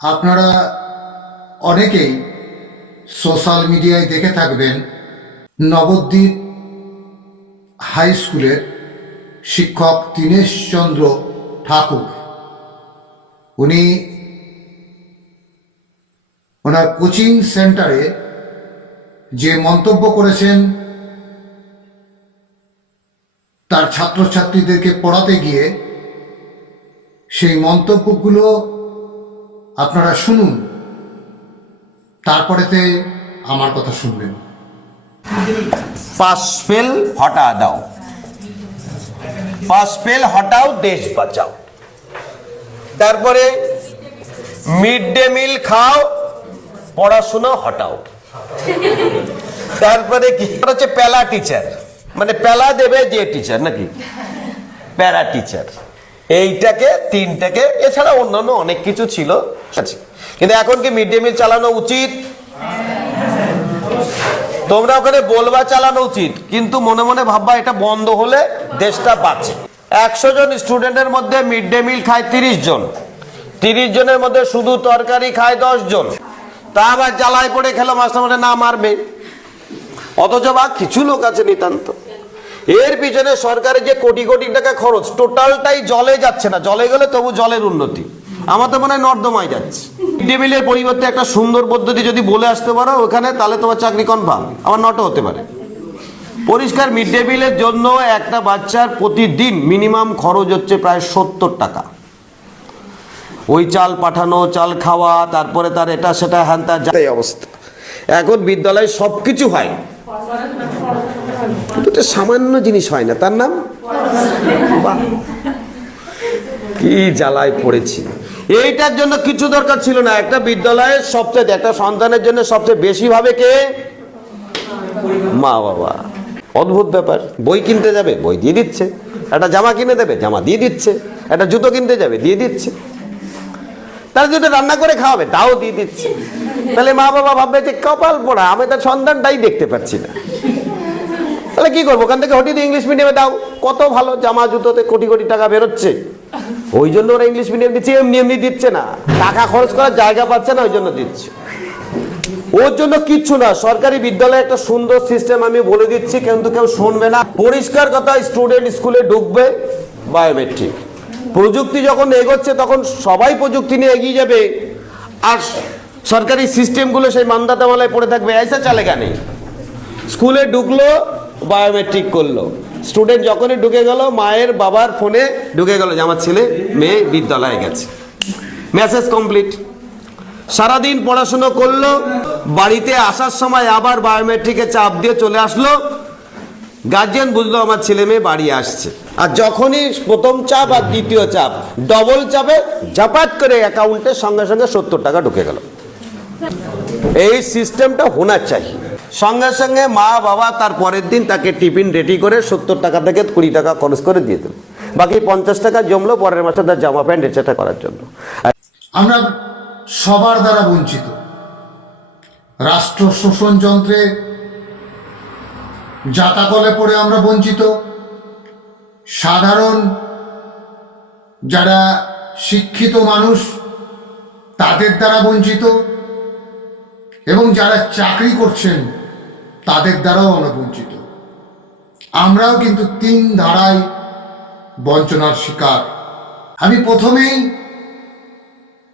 আপনারা অনেকেই সোশ্যাল মিডিয়ায় দেখে থাকবেন, নবদ্বীপ হাই স্কুলের শিক্ষক দীনেশ চন্দ্র ঠাকুর। উনি ওনার কোচিং সেন্টারে যে মন্তব্য করেছেন, তার ছাত্রছাত্রীদেরকে পড়াতে গিয়ে সেই মন্তব্যগুলো আপনারা শুনুন। তারপরেতে আমার কথা শুনবেন। পাস ফেল হটা দাও। পাস ফেল হটাও, দেশ বাঁচাও। তারপরে মিড ডে মিল খাও, পড়াশোনা হটাও। তারপরে কি? হচ্ছে প্যালা টিচার। মানে প্যালা দেবে যে টিচার নাকি? Para teacher. এইটাকে, তিনটাকে, এছাড়া অন্যান্য অনেক কিছু ছিল। আছে। কিন্তু এখন কি মিড ডে মিল চালানো উচিত? তোমরা ওখানে বলবা চালানো উচিত, কিন্তু মনে মনে ভাববা এটা বন্ধ হলে দেশটা বাঁচে। একশো জন স্টুডেন্টের মধ্যে মিড ডে মিল খায় তিরিশ জন। তিরিশ জনের মধ্যে শুধু তরকারি খায় দশ জন। তা আবার জ্বালায় পড়ে খেলো, মাস্টার না মারবে। অথচ বা কিছু লোক আছে নিতান্ত। এর পিছনে সরকারের যে কোটি কোটি টাকা খরচ, টোটালটাই জলে যাচ্ছে না। জলে গেলে তবু জলের উন্নতি। আমার তো মনে হয় নর্দমায় যাচ্ছে। মিড ডে মিলের পরিবর্তে একটা সুন্দর পদ্ধতি যদি বলে আসতে পারো, ওখানে তাহলে তোমার চাকরি কনফার্ম আবার নটও হতে পারে। পরিষ্কার মিড ডে মিলের জন্য একটা বাচ্চার প্রতিদিন মিনিমাম খরচ হচ্ছে প্রায় সত্তর টাকা। ওই চাল পাঠানো, চাল খাওয়া, তারপরে তার এটা, সেটা, হ্যান, তার যা- এই অবস্থা। এখন বিদ্যালয়ে সব কিছু হয় সামান্য জিনিস হয় না। তার নাম। কি জ্বালায় পড়েছি। এইটার জন্য কিছু দরকার ছিল না। একটা বিদ্যালয়ের সবচেয়ে একটা সন্তানের জন্য সবচেয়ে বেশি ভাবে কে? মা বাবা। অদ্ভুত ব্যাপার। বই কিনতে যাবে, বই দিয়ে দিচ্ছে। একটা জামা কিনে দেবে, জামা দিয়ে দিচ্ছে। একটা জুতো কিনতে যাবে, দিয়ে দিচ্ছে। তারা যদি রান্না করে খাওয়াবে, তাও দিয়ে দিচ্ছে। তাহলে মা বাবা ভাববে যে কপাল পড়া, আমি তার সন্তানটাই দেখতে পাচ্ছি না। তাহলে কি করব? ওখান থেকে হটি দিয়ে ইংলিশ মিডিয়ামে দাও। কত ভালো জামা জুতোতে কোটি কোটি টাকা বেরোচ্ছে। ওই জন্য ওরা ইংলিশ মিডিয়াম দিচ্ছে, এমনি এমনি দিচ্ছে না। টাকা খরচ করার জায়গা পাচ্ছে না ওই জন্য দিচ্ছে। ওর জন্য কিচ্ছু না, সরকারি বিদ্যালয়ে একটা সুন্দর সিস্টেম আমি বলে দিচ্ছি কিন্তু কেউ শুনবে না। পরিষ্কার কথা স্টুডেন্ট স্কুলে ঢুকবে বায়োমেট্রিক প্রযুক্তি যখন এগোচ্ছে, তখন সবাই প্রযুক্তি নিয়ে এগিয়ে যাবে। আর সরকারি সিস্টেমগুলো সেই মান্দাতামালায় পড়ে থাকবে, এসে চালে কেন স্কুলে ঢুকলো বায়োমেট্রিক করল। স্টুডেন্ট যখনই ঢুকে গেল, মায়ের বাবার ফোনে ঢুকে গেল যে আমার ছেলে মেয়ে বিদ্যালয়ে গেছে। মেসেজ কমপ্লিট সারাদিন পড়াশুনো করল, বাড়িতে আসার সময় আবার বায়োমেট্রিকে চাপ দিয়ে চলে আসলো। গার্জিয়ান বুঝলো আমার ছেলে মেয়ে বাড়ি আসছে। আর যখনই প্রথম চাপ আর দ্বিতীয় চাপ ডবল চাপে ঝাপাট করে অ্যাকাউন্টের সঙ্গে সঙ্গে সত্তর টাকা ঢুকে গেল। এই সিস্টেমটা হোনার চাই। সঙ্গে সঙ্গে মা বাবা তার পরের দিন তাকে টিফিন রেডি করে সত্তর টাকা থেকে কুড়ি টাকা খরচ করে দিয়ে দেবে বাকি পঞ্চাশ টাকা জমলো পরের মাসে তার জামা প্যান্ট এটাটা করার জন্য। আমরা সবার দ্বারা বঞ্চিত। রাষ্ট্র শোষণ যন্ত্রে জাতাকলে পড়ে আমরা বঞ্চিত। সাধারণ যারা শিক্ষিত মানুষ, তাদের দ্বারা বঞ্চিত। এবং যারা চাকরি করছেন তাদের দ্বারাও আমরা বঞ্চিত। আমরাও কিন্তু তিন ধারায় বঞ্চনার শিকার। আমি প্রথমেই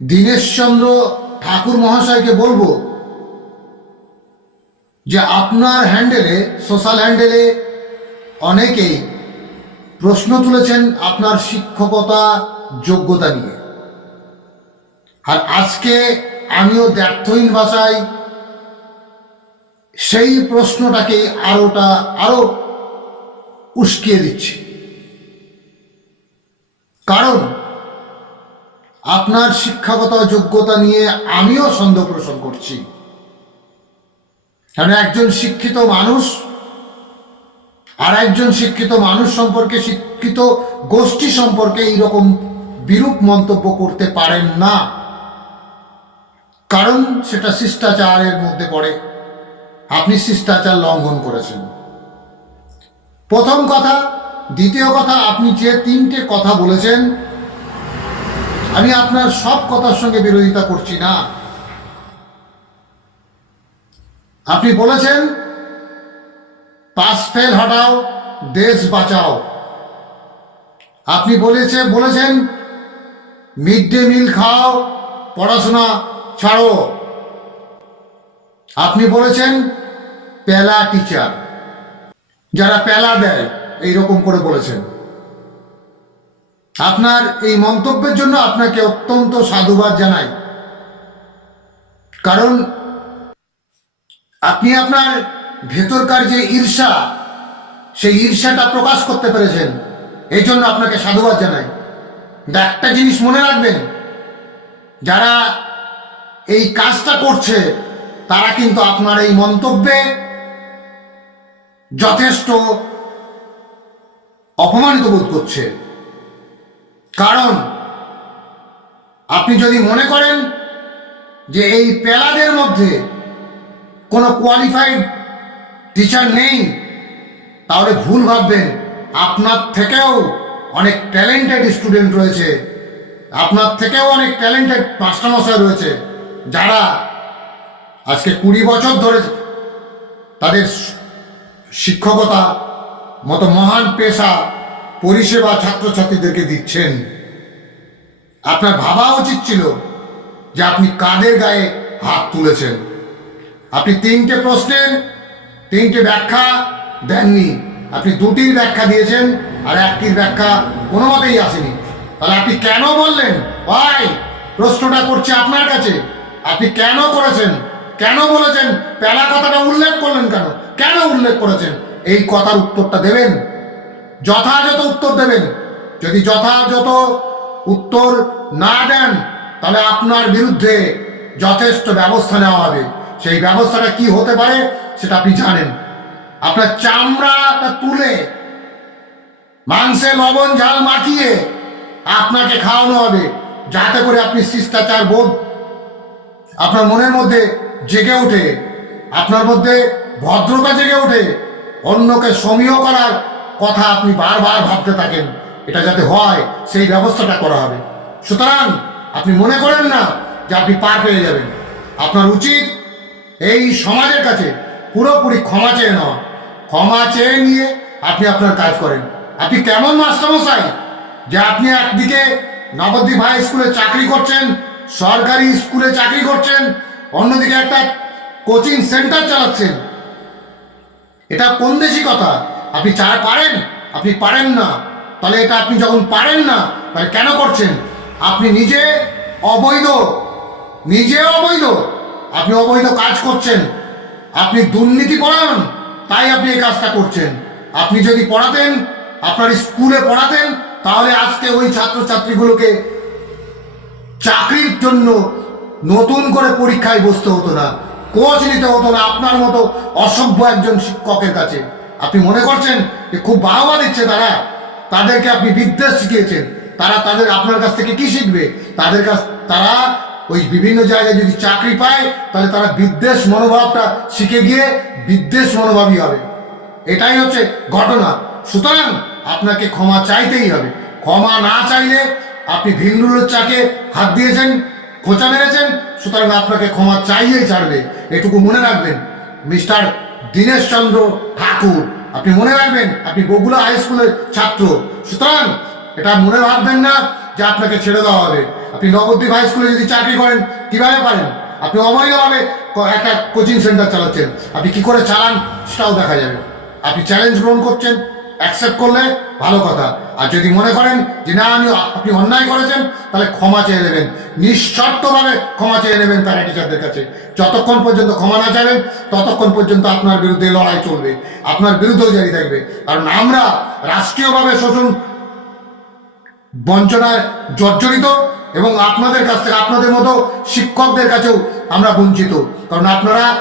দীনেশচন্দ্র ঠাকুর মহাশয়কে বলব যে আপনার হ্যান্ডেলে, সোশ্যাল হ্যান্ডেলে অনেকেই প্রশ্ন তুলেছেন আপনার শিক্ষকতা, যোগ্যতা নিয়ে। আর আজকে আমিও দ্ব্যর্থহীন ভাষায় সেই প্রশ্নটাকে আরোটা, আরও উস্কিয়ে দিচ্ছি। কারণ আপনার শিক্ষাগত যোগ্যতা নিয়ে আমিও সন্দেহ পোষণ করছি। কারণ একজন শিক্ষিত মানুষ আর একজন শিক্ষিত মানুষ সম্পর্কে শিক্ষিত গোষ্ঠী সম্পর্কে এইরকম বিরূপ মন্তব্য করতে পারেন না। কারণ সেটা শিষ্টাচারের মধ্যে পড়ে। আপনি শিষ্টাচার লঙ্ঘন করেছেন। প্রথম কথা, দ্বিতীয় কথা, আপনি যে তিনটে কথা বলেছেন, আমি আপনার সব কথার সঙ্গে বিরোধিতা করছি না। আপনি বলেছেন, পাস ফেল হটাও, দেশ বাঁচাও। আপনি বলেছে, বলেছেন, মিড ডে মিল খাও, পড়াশোনা ছাড়ো। আপনি বলেছেন, পেলা টিচার যারা পেলা দেয় এই রকম করে বলেছেন। আপনার এই মন্তব্যের জন্য আপনাকে অত্যন্ত সাধুবাদ জানাই। কারণ, আপনি আপনার ভেতরকার যে ঈর্ষা, সেই ঈর্ষাটা প্রকাশ করতে পেরেছেন, এই জন্য আপনাকে সাধুবাদ জানাই। একটা জিনিস মনে রাখবেন, যারা এই কাজটা করছে তারা কিন্তু আপনার এই মন্তব্যে যথেষ্ট অপমানিত বোধ করছে। কারণ আপনি যদি মনে করেন যে এই পেলাদের মধ্যে কোনো কোয়ালিফাইড টিচার নেই, তাহলে ভুল ভাববেন। আপনার থেকেও অনেক ট্যালেন্টেড স্টুডেন্ট রয়েছে। আপনার থেকেও অনেক ট্যালেন্টেড মাস্টারমশাই রয়েছে, যারা আজকে কুড়ি বছর ধরে তাদের শিক্ষকতা মতো মহান পেশা পরিষেবা ছাত্রছাত্রীদেরকে দিচ্ছেন। আপনার ভাবা উচিত ছিল যে আপনি কাদের গায়ে হাত তুলেছেন। আপনি তিনটে প্রশ্নের তিনটে ব্যাখ্যা দেননি। আপনি দুটির ব্যাখ্যা দিয়েছেন আর একটির ব্যাখ্যা কোনো মতেই আসেনি। তাহলে আপনি কেন বললেন, ভাই, প্রশ্নটা করছে আপনার কাছে। আপনি কেন করেছেন? কেন বলেছেন? পেলা কথাটা উল্লেখ করলেন কেন? কেন উল্লেখ করেছেন? এই কথার উত্তরটা দেবেন। যথাযথ উত্তর দেবেন। যদি যথাযথ উত্তর না দেন, তাহলে আপনার বিরুদ্ধে যথেষ্ট ব্যবস্থা নেওয়া হবে। সেই ব্যবস্থাটা কি হতে পারে, সেটা আপনি জানেন। আপনার চামড়াটা তুলে মাংসে লবণ, ঝাল মাখিয়ে আপনাকে খাওয়ানো হবে। যাতে করে আপনি শিষ্টাচার বোধ আপনার মনের মধ্যে জেগে ওঠে। আপনার মধ্যে ভদ্রতা জেগে ওঠে। অন্যকে সমীহ করার কথা আপনি বারবার ভাবতে থাকেন। এটা যাতে হয়, সেই ব্যবস্থাটা করা হবে। সুতরাং আপনি মনে করেন না যে আপনি পার পেয়ে যাবেন। আপনার উচিত এই সমাজের কাছে পুরোপুরি ক্ষমা চেয়ে নেওয়া। ক্ষমা চেয়ে নিয়ে আপনি আপনার কাজ করেন। আপনি কেমন মাস্টারমশাই যে আপনি একদিকে নবদ্বীপ হাই স্কুলে চাকরি করছেন, সরকারি স্কুলে চাকরি করছেন অন্যদিকে একটা কোচিং সেন্টার চালাচ্ছেন। এটা কোন দেশি কথা? আপনি চা পারেন, আপনি পারেন না। তাহলে এটা আপনি যখন পারেন না, তাহলে কেন করছেন? আপনি নিজে অবৈধ নিজে অবৈধ, আপনি অবৈধ কাজ করছেন। আপনি দুর্নীতি পড়ান তাই আপনি এই কাজটা করছেন। আপনি যদি পড়াতেন, আপনার স্কুলে পড়াতেন, তাহলে আজকে ওই ছাত্রছাত্রীগুলোকে চাকরির জন্য নতুন করে পরীক্ষায় বসতে হতো না। কোচ নিতে হতো না আপনার মতো অসভ্য একজন শিক্ষকের কাছে। আপনি মনে করছেন যে খুব বাহবা দিচ্ছে তারা? তাদেরকে আপনি বিদ্বেষ শিখিয়েছেন। তারা তাদের আপনার কাছ থেকে কি শিখবে? তাদের কাছ, তারা ওই বিভিন্ন জায়গায় যদি চাকরি পায়, তাহলে তারা বিদ্বেষ মনোভাবটা শিখে গিয়ে বিদ্বেষ মনোভাবই হবে। এটাই হচ্ছে ঘটনা। সুতরাং আপনাকে ক্ষমা চাইতেই হবে। ক্ষমা না চাইলে আপনি ভিন্নুলের চাকে হাত দিয়েছেন। খোঁচা মেরেছেন, সুতরাং আপনাকে ক্ষমা চাইয়েই ছাড়বে। এটুকু মনে রাখবেন, মিস্টার দীনেশ চন্দ্র ঠাকুর। আপনি মনে রাখবেন, আপনি বগুলা হাই স্কুলের ছাত্র। সুতরাং এটা মনে ভাববেন না যে আপনাকে ছেড়ে দেওয়া হবে। আপনি নবদ্বীপ হাই স্কুলে যদি চাকরি করেন, কীভাবে পারেন? আপনি অবৈধভাবে একটা কোচিং সেন্টার চালাচ্ছেন। আপনি কি করে চালান, সেটাও দেখা যাবে। আপনি চ্যালেঞ্জ গ্রহণ করছেন। অ্যাকসেপ্ট করলে ভালো কথা। আর যদি মনে করেন যে না, আমি আপনি অন্যায় করেছেন, তাহলে ক্ষমা চেয়ে নেবেন। নিঃশর্তভাবে ক্ষমা চেয়ে নেবেন প্যারা টিচারদের কাছে। যতক্ষণ পর্যন্ত ক্ষমা না চাইবেন, ততক্ষণ পর্যন্ত আপনার বিরুদ্ধে লড়াই চলবে। আপনার বিরুদ্ধেও জারি থাকবে। কারণ আমরা রাষ্ট্রীয়ভাবে শোষণ বঞ্চনায় জর্জরিত এবং আপনাদের কাছ থেকে, আপনাদের মতো শিক্ষকদের কাছেও আমরা বঞ্চিত। কারণ আপনারা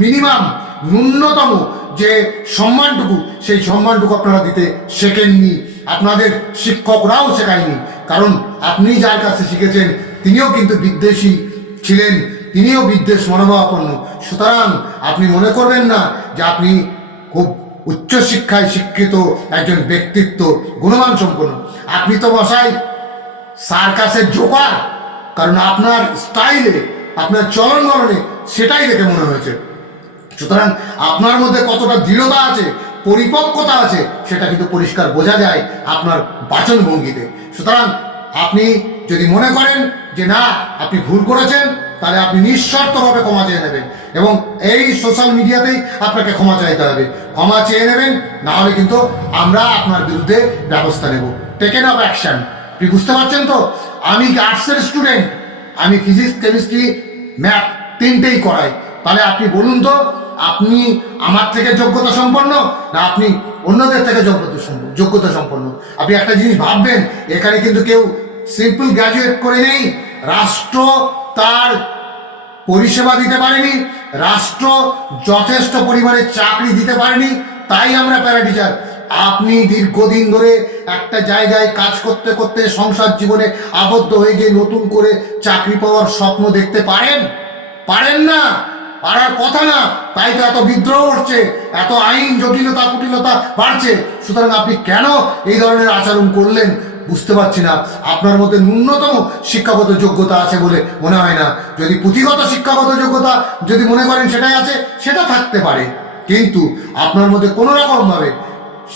মিনিমাম ন্যূনতম যে সম্মানটুকু, সেই সম্মানটুকু আপনারা দিতে শেখেননি। আপনাদের শিক্ষকরাও শেখায়নি। কারণ আপনি যার কাছে শিখেছেন, তিনিও কিন্তু বিদ্বেষী ছিলেন, তিনিও বিদ্বেষ মনোভাবাপন্ন। সুতরাং আপনি মনে করবেন না যে আপনি খুব উচ্চশিক্ষায় শিক্ষিত একজন ব্যক্তিত্ব, গুণমান সম্পন্ন। আপনি তো মশাই সার্কাসের জোকার, কারণ আপনার স্টাইলে, আপনার চলন বলনে সেটাই দেখে মনে হয়েছে। সুতরাং আপনার মধ্যে কতটা দৃঢ়তা আছে, পরিপক্কতা আছে, সেটা কিন্তু পরিষ্কার বোঝা যায় আপনার বাচন ভঙ্গিতে সুতরাং আপনি যদি মনে করেন যে না, আপনি ভুল করেছেন, তাহলে আপনি নিঃশর্তভাবে ক্ষমা চেয়ে নেবেন এবং এই সোশ্যাল মিডিয়াতেই আপনাকে ক্ষমা চাইতে হবে। ক্ষমা চেয়ে নেবেন, না হলে কিন্তু আমরা আপনার বিরুদ্ধে ব্যবস্থা নেব। টেকেন অফ অ্যাকশন আপনি বুঝতে পারছেন তো? আমি আর্টসের স্টুডেন্ট আমি ফিজিক্স কেমিস্ট্রি ম্যাথ তিনটেই করাই। তাহলে আপনি বলুন তো আপনি আমার থেকে যোগ্যতা সম্পন্ন না আপনি অন্যদের থেকে যোগ্যতা যোগ্যতা সম্পন্ন। আপনি একটা জিনিস ভাববেন, এখানে কিন্তু কেউ সিম্পল গ্র্যাজুয়েট করে নেই, রাষ্ট্র তার পরিষেবা দিতে পারেনি, রাষ্ট্র যথেষ্ট পরিমাণে চাকরি দিতে পারেনি, তাই আমরা প্যারা টিচার আপনি দীর্ঘদিন ধরে একটা জায়গায় কাজ করতে করতে সংসার জীবনে আবদ্ধ হয়ে গিয়ে নতুন করে চাকরি পাওয়ার স্বপ্ন দেখতে পারেন? পারেন না? পারার কথা না, তাই তো এত বিদ্রোহ হচ্ছে, এত আইন জটিলতা কুটিলতা বাড়ছে। সুতরাং আপনি কেন এই ধরনের আচরণ করলেন বুঝতে পারছি না। আপনার মধ্যে ন্যূনতম শিক্ষাগত যোগ্যতা আছে বলে মনে হয় না। যদি পুঁথিগত শিক্ষাগত যোগ্যতা যদি মনে করেন সেটাই আছে, সেটা থাকতে পারে। কিন্তু আপনার মধ্যে কোনো রকমভাবে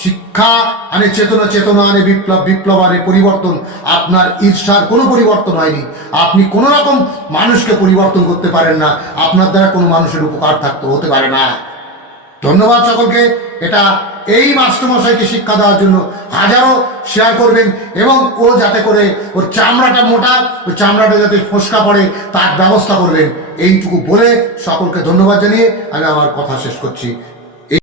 শিক্ষা আনে চেতনা চেতনা আনে বিপ্লব বিপ্লব আনে পরিবর্তন। আপনার ঈর্ষার কোনো পরিবর্তন হয়নি। আপনি কোনো রকম মানুষকে পরিবর্তন করতে পারেন না। আপনার দ্বারা কোনো মানুষের উপকার থাকতে হতে পারে না। ধন্যবাদ সকলকে। এটা এই মাস্টারমশাইকে শিক্ষা দেওয়ার জন্য হাজারো শেয়ার করবেন এবং ও যাতে করে ওর চামড়াটা মোটা, ওই চামড়াটা যাতে ফসকা পড়ে, তার ব্যবস্থা করবেন। এইটুকু বলে সকলকে ধন্যবাদ জানিয়ে আমি আমার কথা শেষ করছি।